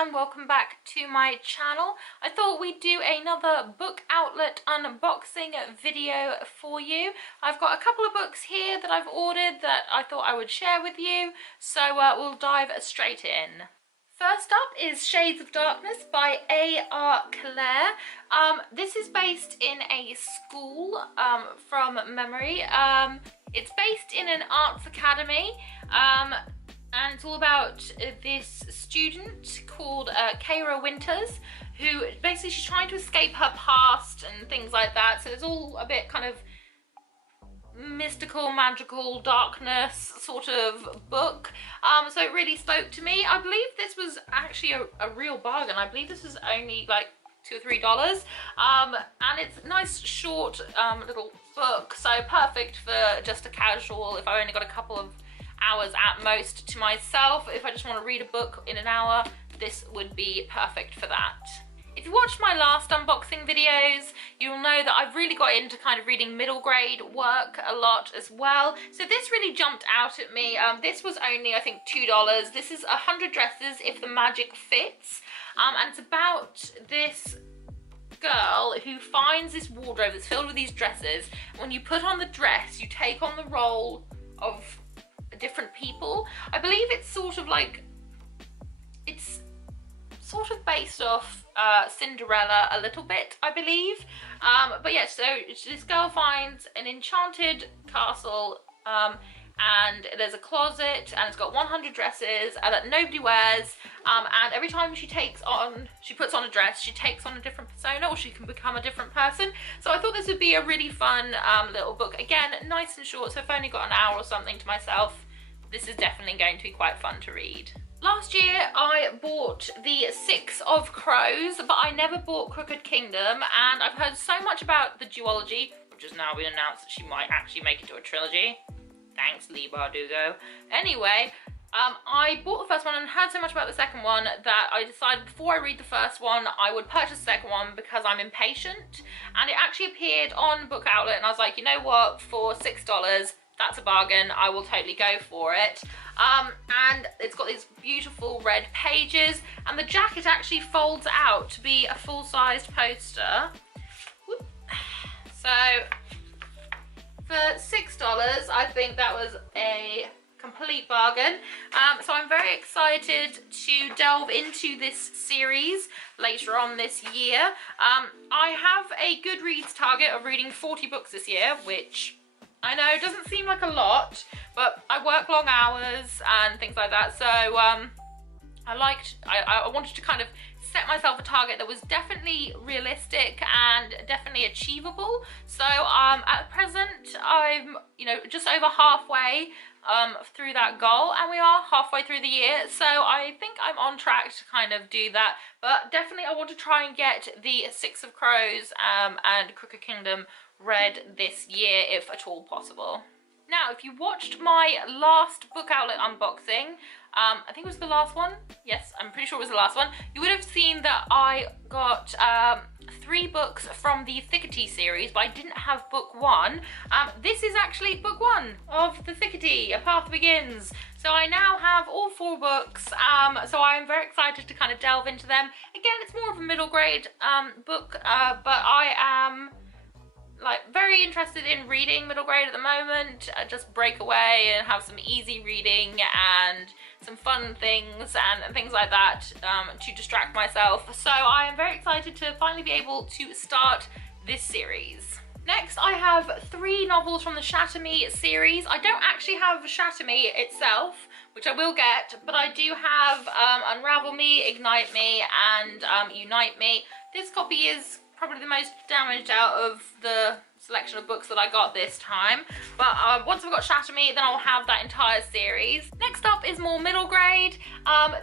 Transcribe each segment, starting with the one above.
and welcome back to my channel. I thought we'd do another book outlet unboxing video for you. I've got a couple of books here that I've ordered that I thought I would share with you, so we'll dive straight in. First up is Shades of Darkness by A.R. Clare. This is based in a school from memory. It's based in an arts academy. And it's all about this student called Kara Winters, who basically she's trying to escape her past and things like that. So it's all a bit kind of mystical, magical, darkness sort of book. So it really spoke to me. I believe this was actually a real bargain. I believe this was only like $2 or $3. And it's a nice short little book. So perfect for just a casual, if I only got a couple of hours at most to myself. If I just want to read a book in an hour, this would be perfect for that. If you watched my last unboxing videos, you'll know that I've really got into kind of reading middle grade work a lot as well. So this really jumped out at me. This was only, I think, $2. This is 100 Dresses If the Magic Fits. And it's about this girl who finds this wardrobe that's filled with these dresses. When you put on the dress, you take on the role of different people. I believe it's sort of like, it's sort of based off Cinderella a little bit, I believe. But yeah, so this girl finds an enchanted castle and there's a closet and it's got 100 dresses that nobody wears, and every time she puts on a dress, she takes on a different persona, or she can become a different person. So I thought this would be a really fun little book. Again, nice and short, so I've only got an hour or something to myself. This is definitely going to be quite fun to read. Last year I bought The Six of Crows, but I never bought Crooked Kingdom, and I've heard so much about the duology, which has now been announced that she might actually make it to a trilogy. Thanks, Leigh Bardugo. Anyway, I bought the first one and heard so much about the second one that I decided before I read the first one I would purchase the second one because I'm impatient, and it actually appeared on Book Outlet and I was like, you know what, for $6, that's a bargain, I will totally go for it. And it's got these beautiful red pages, and the jacket actually folds out to be a full-sized poster. Whoop. So for $6, I think that was a complete bargain. So I'm very excited to delve into this series later on this year. I have a Goodreads target of reading 40 books this year, which I know it doesn't seem like a lot, but I work long hours and things like that, so I wanted to kind of set myself a target that was definitely realistic and definitely achievable. So at present I'm, just over halfway through that goal, and we are halfway through the year, so I think I'm on track to kind of do that. But definitely I want to try and get The Six of Crows and Crooked Kingdom read this year, if at all possible. Now, if you watched my last Book Outlet unboxing, I think it was the last one, yes, I'm pretty sure it was the last one, you would have seen that I got 3 books from the Thickety series, but I didn't have book 1. This is actually book 1 of the Thickety, A Path Begins. So I now have all 4 books, so I'm very excited to kind of delve into them. Again, it's more of a middle grade book, but I am very interested in reading middle grade at the moment. Just break away and have some easy reading and some fun things and things like that to distract myself. So I am very excited to finally be able to start this series. Next, I have 3 novels from the Shatter Me series. I don't actually have Shatter Me itself, which I will get, but I do have Unravel Me, Ignite Me, and Unite Me. This copy is probably the most damaged out of the selection of books that I got this time, but once I've got Shatter Me, then I'll have that entire series. Next up is more middle grade.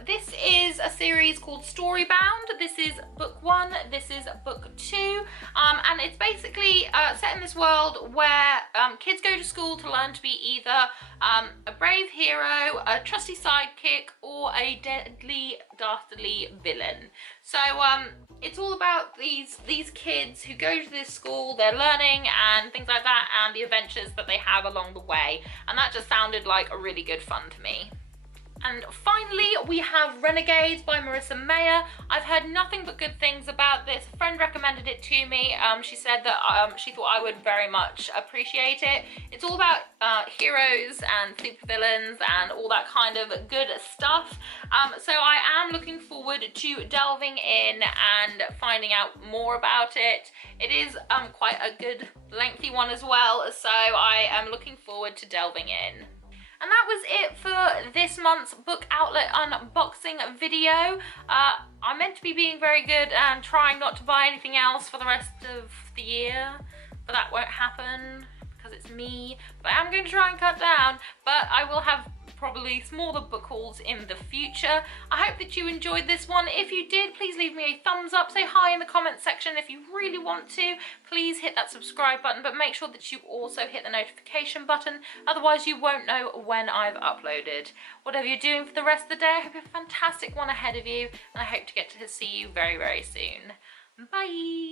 This is a series called Storybound. This is book 1, this is book 2, and it's basically set in this world where kids go to school to learn to be either a brave hero, a trusty sidekick, or a deadly, dastardly villain. So it's all about these kids who go to this school, they're learning and things like that, and the adventures that they have along the way, and that just sounded like a really good fun to me. And finally, we have Renegades by Marissa Mayer. I've heard nothing but good things about this. A friend recommended it to me. She said that she thought I would very much appreciate it. It's all about heroes and supervillains and all that kind of good stuff. So I am looking forward to delving in and finding out more about it. It is quite a good lengthy one as well, so I am looking forward to delving in. And that was it for this month's Book Outlet unboxing video. I'm meant to be being very good and trying not to buy anything else for the rest of the year, but that won't happen because it's me. But I'm going to try and cut down, but I will have probably smaller book hauls in the future. I hope that you enjoyed this one. If you did, please leave me a thumbs up, say hi in the comment section if you really want to. Please hit that subscribe button, but make sure that you also hit the notification button, otherwise you won't know when I've uploaded. Whatever you're doing for the rest of the day, I hope you have a fantastic one ahead of you, and I hope to get to see you very, very soon. Bye!